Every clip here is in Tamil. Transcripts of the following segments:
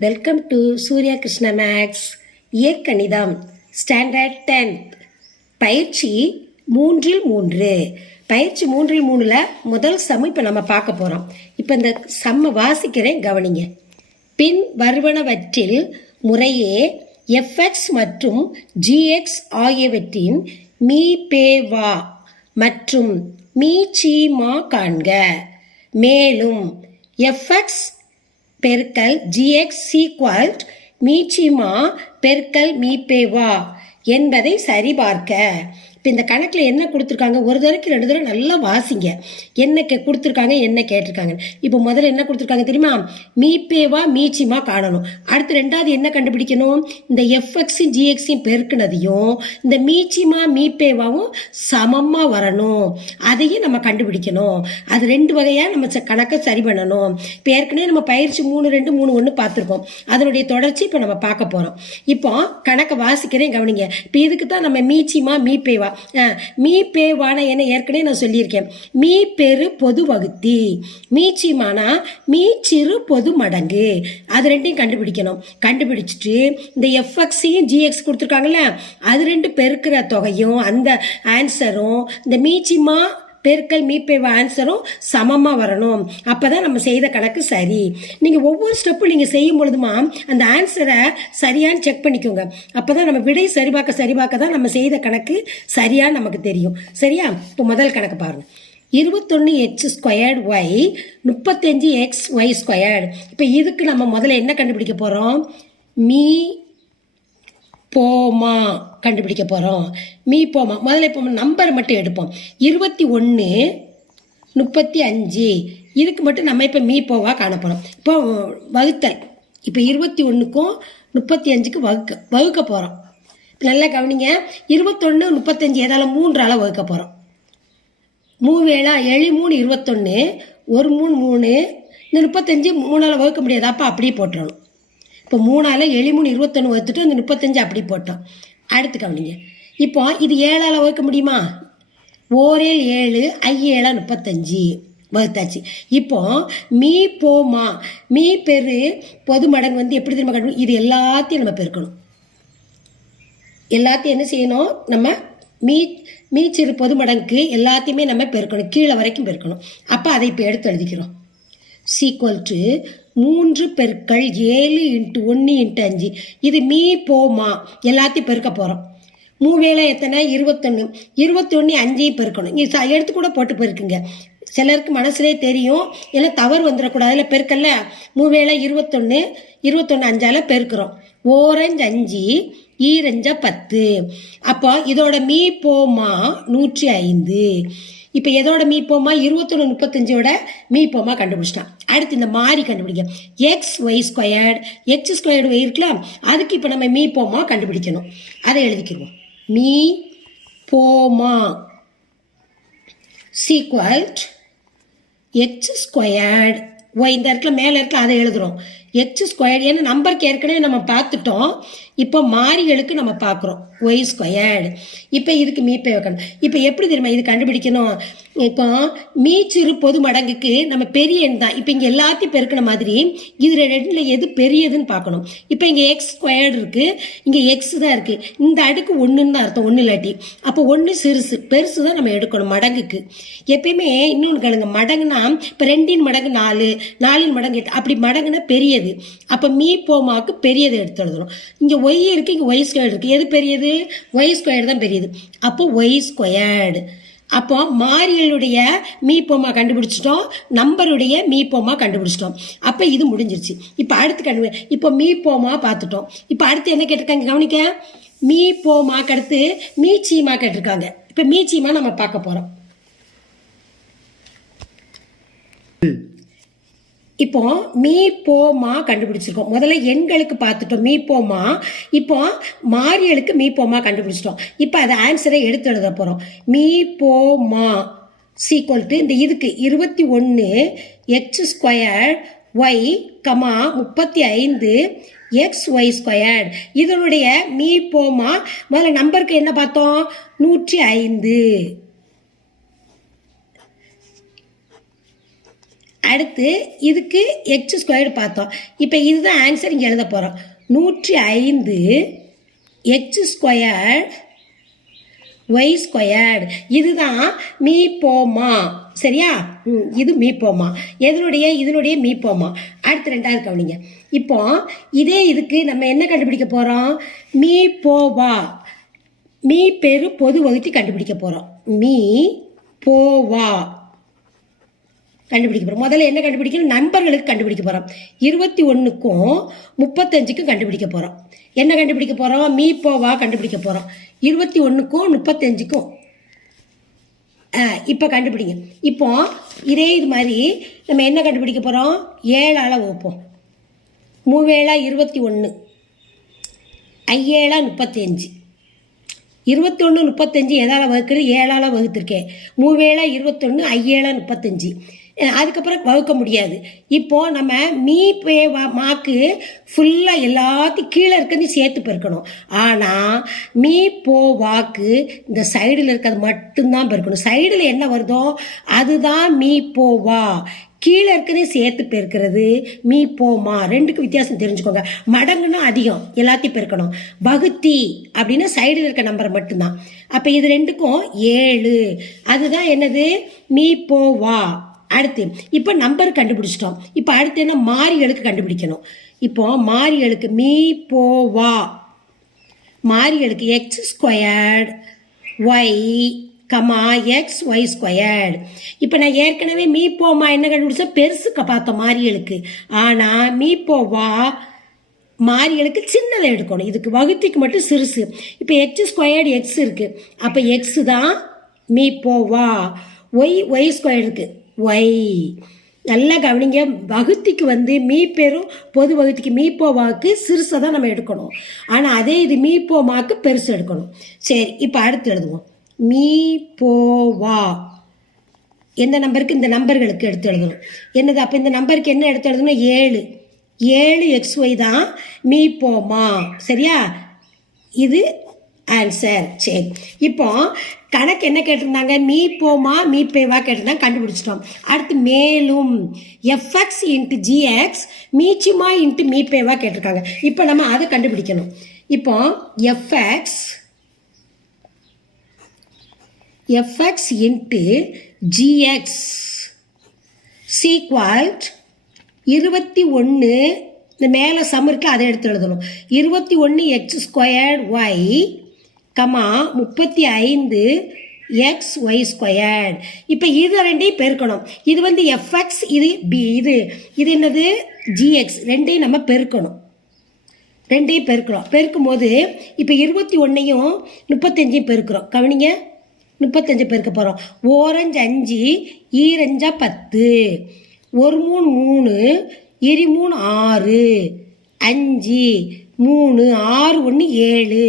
Welcome to Surya Krishna maths இயற்கணிதம் ஸ்டாண்டர்ட் 10th பயிற்சி 3 பயிற்சி 3 முதல் சம் இப்போ நம்ம பார்க்க போகிறோம். இப்போ இந்த சம்மை வாசிக்கிறேன், கவனிங்க. பின் வருவனவற்றில் முறையே fx மற்றும் gx ஆகியவற்றின் மீபேவா மற்றும் மீச்சீமா காண்க. மேலும் fx பெருக்கல் gx ஈக்குவல் மீச்சிமா பெருக்கல் மீபேவா என்பதை சரிபார்க்க. இப்போ இந்த கணக்கில் என்ன கொடுத்துருக்காங்க, ஒரு தடவைக்கு 2 தடவை நல்லா வாசிங்க. என்ன கொடுத்துருக்காங்க, என்ன கேட்டிருக்காங்க. இப்போ முதல்ல என்ன கொடுத்துருக்காங்க தெரியுமா? மீபேவா மீச்சிமா காணணும். அடுத்து ரெண்டாவது என்ன கண்டுபிடிக்கணும், இந்த எஃப்எக்ஸும் ஜிஎக்ஸையும் பெருக்கினதையும் இந்த மீச்சிமா மீபேவாவும் சமமாக வரணும். அதையும் நம்ம கண்டுபிடிக்கணும். அது 2 வகையாக நம்ம கணக்கை சரி பண்ணணும். இப்போ ஏற்கனவே நம்ம பயிற்சி 3-2 3-1 பார்த்துருக்கோம். அதனுடைய தொடர்ச்சி இப்போ நம்ம பார்க்க போகிறோம். இப்போ கணக்கை வாசிக்கிறேன், கவனிங்க. இப்போ இதுக்கு தான் நம்ம மீச்சிமா மீபேவா மீபேவான என்ன ஏற்கனவே நான் சொல்லியிருக்கேன். மீ பெரு பொது வகுத்தி, மீச்சிமானா மீச்சிறு பொது மடங்கு. அது ரெண்டையும் கண்டுபிடிக்கணும். கண்டுபிடிச்சிட்டு இந்த எஃப்எக்ஸையும் ஜிஎக்ஸ் கொடுத்துருக்காங்கல்ல, அது 2 பெருக்கிற தொகையும் அந்த ஆன்சரும் இந்த மீச்சிமா பெருக்கல் மீபேவா ஆன்சரும் சமமாக வரணும். அப்போ தான் நம்ம செய்த கணக்கு சரி. நீங்கள் ஒவ்வொரு ஸ்டெப்பும் நீங்கள் செய்யும் பொழுதுமா அந்த ஆன்சரை சரியான்னு செக் பண்ணிக்கோங்க. அப்போ தான் நம்ம விடை சரிபார்க்க தான் நம்ம செய்த கணக்கு சரியான்னு நமக்கு தெரியும். சரியா? இப்போ முதல் கணக்கு பாருங்கள். 21x² y 35xy squared. இப்போ இதுக்கு நம்ம முதல்ல என்ன கண்டுபிடிக்க போகிறோம்? மீ போமா கண்டுபிடிக்க போகிறோம். மீ போமா முதல்ல இப்போ நம்பர் மட்டும் எடுப்போம். 21 35 இதுக்கு மட்டும் நம்ம இப்போ மீ போவா காண போகிறோம். இப்போ வகுத்தல். இப்போ 21க்கும் 35க்கு வகுக்க போகிறோம். நல்லா கவனிங்க. 21 35 ஏதால 3ஆல் வகுக்க போகிறோம். 3 7 3 21 1 3 3 இந்த 35 3ஆல் வகுக்க முடியாது. அப்போ அப்படியே போட்டுறணும். இப்போ 3ஆல் 7 3 21 வகுத்துட்டு அந்த 35 அப்படி போட்டோம். அடுத்து கவனிங்க. இப்போ இது 7ஆல் வகுக்க முடியுமா? 1 7 7 35 வகுத்தாச்சு. இப்போ மீ போமா மீ பெரு பொது மடங்கு வந்து எப்படி திரும்ப கட்டணும்? இது எல்லாத்தையும் நம்ம பெருக்கணும். எல்லாத்தையும் என்ன செய்யணும்? நம்ம மீச்சிறு பொது மடங்குக்கு எல்லாத்தையுமே நம்ம பெருக்கணும். கீழே வரைக்கும் பெருக்கணும். அப்போ அதை இப்போ எடுத்து எழுதிக்கிறோம். சீக்வல் டு 3 பெருக்கள் 7 × 1 × 5. இது மீ போமா எல்லாத்தையும் பெருக்க போகிறோம். 3 எத்தனை? 21 21 5ஐயும் பெருக்கணும். இங்கே எடுத்து கூட போட்டு பெருக்குங்க. சிலருக்கு மனசுலே தெரியும், ஏன்னா தவறு வந்துடக்கூடாது. அதில் பெருக்கல்ல 3 21 21 5ஆல் பெருக்கிறோம். 4 5 2 10. அப்போ இதோட மீ போமா 105. இப்போ எதோட மீ போமா? 21 35ஓட மீ போமா கண்டுபிடிச்சிட்டான். அடுத்து இந்த மாறி கண்டுபிடிக்க. x² இருக்கலாம். அதுக்கு இப்போ நம்ம மீ போமா கண்டுபிடிக்கணும். அதை எழுதிக்கிடுவோம். மீ போமா ஈக்குவல் x² y. இந்த இடத்துல மேலே இருக்கலாம், அதை எழுதுகிறோம். x². ஏன்னா நம்பருக்கு ஏற்கனவே நம்ம பார்த்துட்டோம். இப்போ மாறிகளுக்கு நம்ம பார்க்குறோம். y². இப்போ இதுக்கு மீப்பே வைக்கணும். இப்போ எப்படி தெரியுமா இது கண்டுபிடிக்கணும்? இப்போ மீச்சிறு பொது மடங்குக்கு நம்ம பெரிய எண் தான். இப்போ இங்கே எல்லாத்தையும் பெருக்கின மாதிரி இது 2ல் எது பெரியதுன்னு பார்க்கணும். இப்போ இங்கே x² இருக்குது, இங்கே எக்ஸ் தான் இருக்குது. இந்த அடுக்கு 1ன்னு தான் அர்த்தம், 1 இல்லாட்டி. அப்போ 1 சிறுசு, பெருசு தான் நம்ம எடுக்கணும் மடங்குக்கு. எப்பயுமே இன்னொன்று கேளுங்க, மடங்குனா இப்போ 2 மடங்கு 4 4 மடங்கு 8 அப்படி மடங்குனா பெரியது. அப்போ மீ போமாவுக்கு பெரியது எடுத்து எழுதணும். இங்கே ஒய் இருக்குது, இங்கே y² இருக்குது. எது பெரியது? y² தான் பெரியது. அப்போ y². அப்போ மாறிகளுடைய மீ போமா கண்டுபிடிச்சிட்டோம், நம்பருடைய மீ போமா கண்டுபிடிச்சிட்டோம். அப்போ இது முடிஞ்சிருச்சு. இப்போ அடுத்து இப்போ மீ போமா பார்த்துட்டோம். இப்போ அடுத்து என்ன கேட்டிருக்காங்க கவனிக்க. மீ போமாக்கு அடுத்து மீச்சீமா கேட்டிருக்காங்க. இப்போ மீச்சீமா நம்ம பார்க்க போகிறோம். இப்போ மீ போமா கண்டுபிடிச்சிருக்கோம். முதல்ல எண்களுக்கு பார்த்துட்டோம் மீ போமா. இப்போ மாறிகளுக்கு மீ போமா கண்டுபிடிச்சிட்டோம். இப்போ அதை ஆன்சரை எடுத்து எழுத போகிறோம். மீ போமா ஈக்குவல் டு இந்த இதுக்கு 21 x² y 35 xy². இதனுடைய மீ போமா முதல்ல நம்பருக்கு என்ன பார்த்தோம்? 105. அடுத்து இதுக்கு எக்ஸ் ஸ்கொயர்டு பார்த்தோம். இப்போ இதுதான் ஆன்சர் இங்கே எழுத போகிறோம். 105 எக்ஸ் ஸ்கொயர்டு ஒய் ஸ்கொயர்டு. இதுதான் மீ போமா. சரியா? இது மீ போமா. இதனுடைய மீ போமா. அடுத்து ரெண்டாவது கவனிங்க. இப்போ இதே இதுக்கு நம்ம என்ன கண்டுபிடிக்க போகிறோம்? மீ போவா. மீ பெரு பொது வகுத்தி கண்டுபிடிக்க போகிறோம். மீ போவா கண்டுபிடிக்க போகிறோம். முதல்ல என்ன கண்டுபிடிக்கணும்? நம்பர்களுக்கு கண்டுபிடிக்க போகிறோம். 21க்கும் 35க்கும் கண்டுபிடிக்க போகிறோம். என்ன கண்டுபிடிக்க போகிறோம்? மீ போவா கண்டுபிடிக்க போகிறோம். 21க்கும் 35க்கும் இப்போ கண்டுபிடிங்க. இப்போ இதே இது மாதிரி நம்ம என்ன கண்டுபிடிக்க போகிறோம்? 7ஆல் வகுப்போம். 3 21, 5 35. 21 35 எதால் வகுக்கிறது? 7ஆல் வகுத்துருக்கேன். 3 21, 5 35. அதுக்கப்புறம் வகுக்க முடியாது. இப்போ நம்ம மீ பே மாக்கு ஃபுல்லாக எல்லாத்தையும் கீழே இருக்கிறது சேர்த்து பெருக்கணும். ஆனால் மீ போ வாக்கு இந்த சைடில் இருக்கிறது மட்டும்தான் பெருக்கணும். சைடில் என்ன வருதோ அதுதான் மீ போவா. கீழே இருக்கிறதையும் சேர்த்து பெருக்கிறது மீ போமா. ரெண்டுக்கு வித்தியாசம் தெரிஞ்சுக்கோங்க. மடங்குன்னா அதிகம், எல்லாத்தையும் பெருக்கணும். வகுத்தி அப்படின்னா சைடில் இருக்க நம்பர் மட்டும்தான். அப்போ இது ரெண்டுக்கும் 7. அதுதான் என்னது? மீ போவா. அடுத்து இப்போ நம்பர் கண்டுபிடிச்சிட்டோம். இப்போ அடுத்து என்ன? மாறிகளுக்கு கண்டுபிடிக்கணும். இப்போ மாறிகளுக்கு மீ போவா. மாறிகளுக்கு x squared y comma x y squared. இப்போ நான் ஏற்கனவே மீ போமா என்ன கண்டுபிடிச்சேன்? பெருசுக்க பார்த்தோம் மாறிகளுக்கு. ஆனால் மீ போவா மாறிகளுக்கு சின்னதை எடுக்கணும். இதுக்கு வகுத்திக்கு மட்டும் சிறுசு. இப்போ எக்ஸ் ஸ்கொயர்டு எக்ஸ் இருக்குது. அப்போ எக்ஸ் தான் மீ போவா. ஒய் ஸ்கொயர்டு இருக்குது ஒய். நல்லா கவனிங்க. வகுத்திக்கு வந்து மீ பெரும் பொது வகுத்திக்கு மீ போவாக்கு சிறுசை தான் நம்ம எடுக்கணும். ஆனால் அதே இது மீ போமாக்கு பெருசு எடுக்கணும். சரி, இப்போ அடுத்து எழுதுவோம். மீ போவா எந்த நம்பருக்கு? இந்த நம்பர்களுக்கு எடுத்து எழுதணும். என்னது? அப்போ இந்த நம்பருக்கு என்ன எடுத்து எழுதணும்? 7 எக்ஸ் ஒய் தான் மீ போமா. சரியா? இது ஆன்சர். சரி, இப்போ கணக்கு என்ன கேட்டிருந்தாங்க? மீ போமா மீ பேவா கேட்டிருந்தாங்க. கண்டுபிடிச்சிட்டோம். அடுத்து மேலும் எஃப்எக்ஸ் இன்ட்டு ஜிஎக்ஸ் மீச்சிமா இன்ட்டு மீ பேவா கேட்டிருக்காங்க. இப்போ நம்ம அதை கண்டுபிடிக்கணும். இப்போ எஃப்எக்ஸ் இன்ட்டு ஜிஎக்ஸ் சீக்வல்ட் 21. இந்த மேலே சம் இருக்குது, அதை எடுத்து எழுதணும். 21 x squared y comma 35 x y squared. இப்போ இது ரெண்டையும் பெருக்கணும். இது வந்து எஃப்எக்ஸ், இது பி, இது என்னது? ஜிஎக்ஸ். ரெண்டையும் நம்ம பெருக்கணும். ரெண்டையும் பெருக்கிறோம். பெருக்கும் போது இப்போ 21ஐயும் 35ஐயும் பெருக்கிறோம். கவனிங்க, 35 பெருக்க போகிறோம். ஓரஞ்சு 5, ஈரஞ்சா 10, 1 3 3, 2 3 6, 5 3 6 1 7.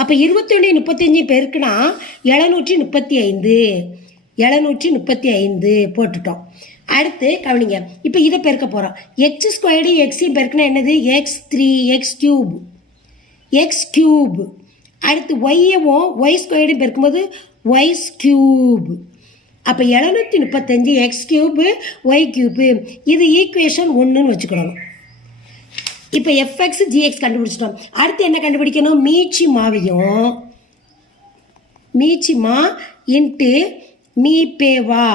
அப்போ 21 35 பெருக்குனா 735 போட்டுட்டோம். அடுத்து கவனிங்க. இப்போ இதை பெருக்க போகிறோம். எக்ஸ் ஸ்கொயர்டு எக்ஸையும் பெருக்குனா என்னது? x3 X cube. அடுத்து ஒய்யவும் ஒய் ஸ்கொயர்டையும் பெருக்கும்போது ஒய்ஸ் கியூப். அப்போ 735 எக்ஸ் கியூபு ஒய் கியூபு. இது ஈக்குவேஷன் 1ன்னு வச்சுக்கிடணும். இப்போ எஃப்எக்ஸ் ஜிஎக்ஸ் கண்டுபிடிச்சிட்டோம். அடுத்து என்ன கண்டுபிடிக்கணும்? மீச்சிமா இன்ட்டு மீ பேவா,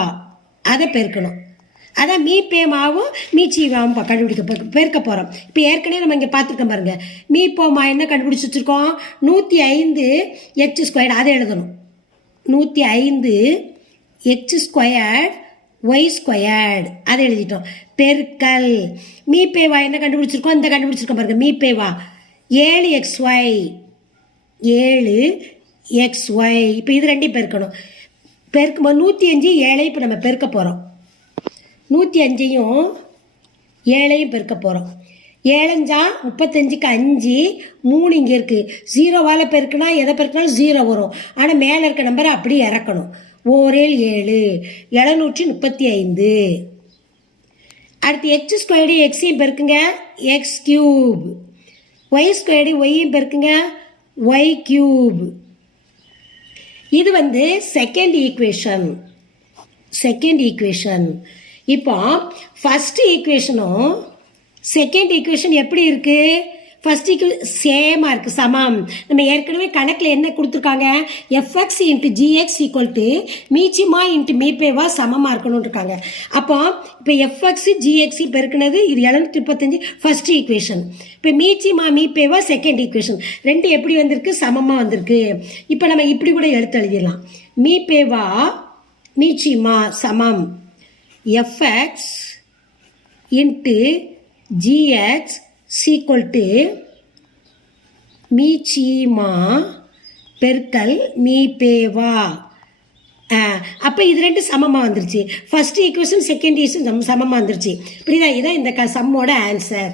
அதை பெருக்கணும். அதான் மீ பேமாவும் மீச்சிவாவும் பெருக்க போகிறோம். இப்போ ஏற்கனவே நம்ம இங்கே பார்த்துருக்கோம் பாருங்க. மீ போமா என்ன கண்டுபிடிச்சி வச்சுருக்கோம்? 105 எக்ஸ் ஸ்கொயர்டு, அதை எழுதணும். 105 எக்ஸ் ஸ்கொயர்டு ஒய் ஸ்கொயர்டு, அதை எழுதிட்டோம். பெருக்கல் மீ பேவா என்ன கண்டுபிடிச்சிருக்கோம்? இந்த கண்டுபிடிச்சிருக்கோம் பாருங்க. மீ பேவா 7 எக்ஸ் ஒய். இப்போ இது ரெண்டையும் பெருக்கணும். பெருக்கும்போது 105 7 இப்போ நம்ம பெருக்க போகிறோம். 105ஐயும் 7ஐயும் பெருக்க போகிறோம். 7 35க்கு 5, 3 இங்கே இருக்குது. 0வால் பெருக்குனா எதை பெருக்கினாலும் 0 வரும். ஆனால் மேலே இருக்க நம்பரை அப்படியே இறக்கணும். 7 735. அடுத்து எக்ஸ் ஸ்கொயர்டு எக்ஸையும் பெருக்குங்க, எக்ஸ் கியூப். ஒய் ஸ்கொயர்டு ஒய்யும் பெருக்குங்க, ஒய் கியூப். இது வந்து செகண்ட் ஈக்குவேஷன். இப்போ ஃபர்ஸ்ட் ஈக்குவேஷனும் செகண்ட் ஈக்குவேஷன் எப்படி இருக்கு? ஃபர்ஸ்ட் சேமாக இருக்குது, சமம். நம்ம ஏற்கனவே கணக்கில் என்ன கொடுத்துருக்காங்க? F x into g x equal to மீச்சிமா இன்ட்டு மீபேவா சமமாக இருக்கணும்னு இருக்காங்க. அப்போ இப்போ எஃப்எக்ஸ் ஜிஎக்ஸ் பெருக்குனது இது 735 ஃபர்ஸ்ட் ஈக்குவேஷன். இப்போ மீச்சிமா மீபேவா செகண்ட் ஈக்குவேஷன். ரெண்டு எப்படி வந்திருக்கு? சமமாக வந்திருக்கு. இப்போ நம்ம இப்படி கூட எடுத்து எழுதிடலாம். மீபேவா மீச்சிமா சமம் f x into g x equal to மீச்சிமா பெருக்கல் மீபேவா. அப்போ இது ரெண்டு சமமாக வந்துருச்சு. ஃபர்ஸ்ட் ஈக்குவேஷன் செகண்ட் ஈக்குவேஷன் சமமாக வந்துருச்சு. புரியுதா? இதான் இந்த சம்மோட ஆன்சர்.